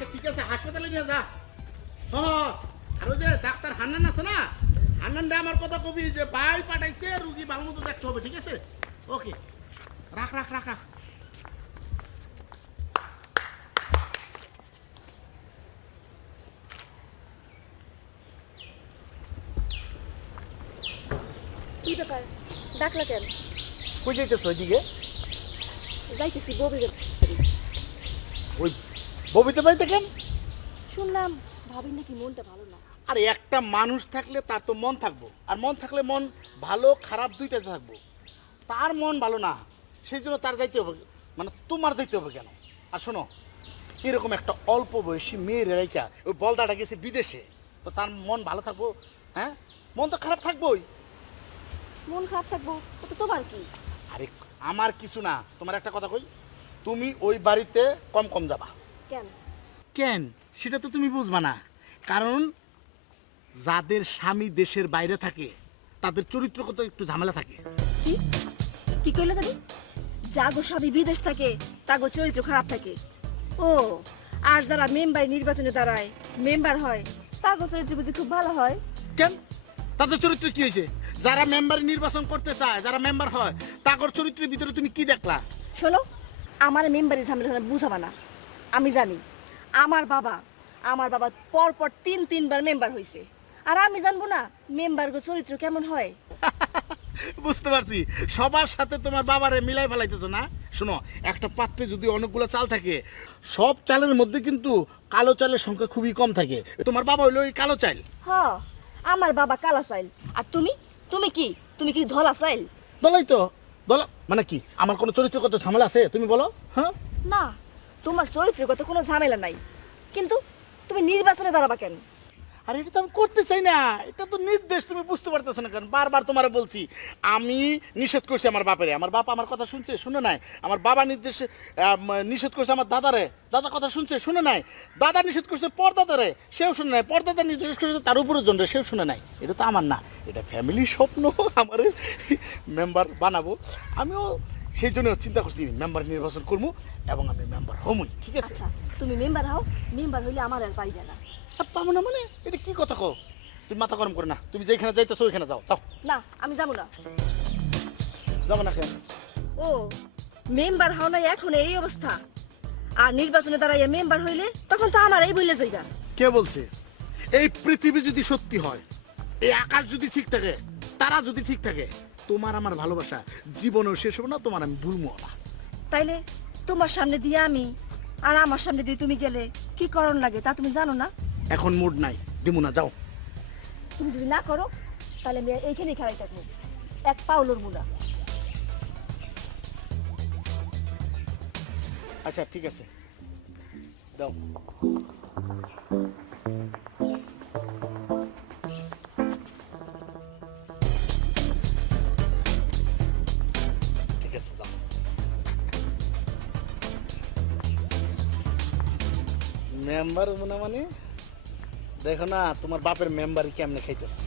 আচ্ছা ঠিক আছে হাসপাতালে নিয়ে যা। হ আর ওই যে ডাক্তার হান্নান আছে না? হান্নান দে আমার কথা কবি যে ভাই পাঠাইছে রুগী ভালো মতো দেখতে হবে ঠিক আছে? ওকে। রাখ রাখ রাখ রাখ। কি ব্যাপার? ডাকলা কেন? কই যাইতেছ ওইদিকে? যাইতেছি ববির ওই ববিতে বাড়িতে কেন শুনলাম ভাবির নাকি মনটা ভালো না। আরে একটা মানুষ থাকলে তার তো মন থাকব। আর মন থাকলে মন ভালো খারাপ দুইটা থাকব। তার মন ভালো না সেই জন্য তার যাইতে হবে। মানে তোমার যাইতে হবে কেন? আর শোনো এরকম একটা অল্প বয়সী মেয়ের রেখা ওই বলদাটা গেছে বিদেশে তো তার মন ভালো থাকব? হ্যাঁ? মন তো খারাপ থাকবোই। মন খারাপ থাকব? তো তোমার কি? আরে আমার কিছু না। তোমার একটা কথা কই? তুমি ওই বাড়িতে কম কম যাবা। কেন? কেন? সেটা তো তুমি বুঝবা না। কারণ যাদের স্বামী দেশের বাইরে থাকে তাদের চরিত্রগত একটু ঝামেলা থাকে। কি? কি কইলে তুমি? জাগো স্বামী বিদেশ থাকে তাগো চরিত্র খারাপ থাকে। ও আর যারা মেম্বার নির্বাচনে দাঁড়ায় মেম্বার হয় তাগো চরিত্র বুঝি খুব ভালো হয়। কেন? তাদের চরিত্র কি হয়েছে? যারা মেম্বার নির্বাচন করতে চায় যারা মেম্বার হয় তাদের চরিত্রের ভিতরে তুমি কি দেখলা? শোনো আমার মেম্বারি ঝামেলা বুঝাবা না। আমি জানি। আমার বাবা আমার বাবা পর পর তিন তিনবার মেম্বার হয়েছে আর আমি জানব না মেম্বার চরিত্র কেমন হয়? বুঝতে পারছি। সবার সাথে তোমার বাবারে মিলাই ফেলাইতেছো না? শোনো একটা পাত্রে যদি অনেকগুলো চাল থাকে সব চালের মধ্যে কিন্তু কালো চালের সংখ্যা খুবই কম থাকে। তোমার বাবা হইল ওই কালো চাল হ আমার বাবা কালো চাইল। আর তুমি? তুমি কি? তুমি কি ধলা চাইল? দলাই তো। দলা মানে কি? আমার কোনো চরিত্রগত ঝামেলা আছে? তুমি বলো হ্যাঁ? না। তোমার চরিত্রগত কোনো ঝামেলা নাই। কিন্তু তুমি নির্বাচনে দাঁড়াবা কেন? আরে এটা তো আমি করতে চাই না। এটা তো নির্দেশ তুমি বুঝতে পারতেছো না কারণ বারবার তোমার বলছি, আমি নিষেধ করছি আমার বাপেরে। আমার বাপ আমার কথা শুনছে, শুনে নাই। আমার বাবা নির্দেশে নিষেধ করছে আমার দাদারে। দাদা কথা শুনছে, শুনে নাই। দাদা নিষেধ করছে পরদাদারে। সেও শুনে নাই। পরদাদা নির্দেশ করছে তার উপরে জনরে সেও শুনে নাই। এটা তো আমার না। এটা ফ্যামিলি স্বপ্ন। আমার মেম্বার বানাবো। আমিও সেই জন্য চিন্তা করছি মেম্বার নির্বাচন করব এবং আমি মেম্বার হমই ঠিক আছে? আচ্ছা তুমি মেম্বার হও মেম্বার হইলে আমার আর পাইবে না। পাবো না মানে? এটা কি কথা কো তুমি মাথা গরম করে না তুমি যেখানে যাইতেছো ওইখানে যাও যাও। না আমি যাব না। যাব না কেন? ও মেম্বার হও না এখন এই অবস্থা। আর নির্বাচনে দাঁড়াইয়া মেম্বার হইলে তখন তো আমার এই বইলে যাইবা। কে বলছে? এই পৃথিবী যদি সত্যি হয় এই আকাশ যদি ঠিক থাকে তারা যদি ঠিক থাকে তোমার আমার ভালোবাসা। জীবনেও শেষ হবে না তোমার আমি ভুলবো না। তাইলে তোমার সামনে দিয়ে আমি আর আমার সামনে দিয়ে তুমি গেলে কি করণ লাগে তা তুমি জানো না? এখন মুড নাই দিমু না যাও। তুমি যদি না করো তাহলে আমি এইখানেই খেলাই থাকব। এক পাউলোর মুনা আচ্ছা ঠিক আছে। দাও। মেম্বার মনে মানে? দেখো না তোমার বাপের মেম্বারই কেমনে খাইতেছে?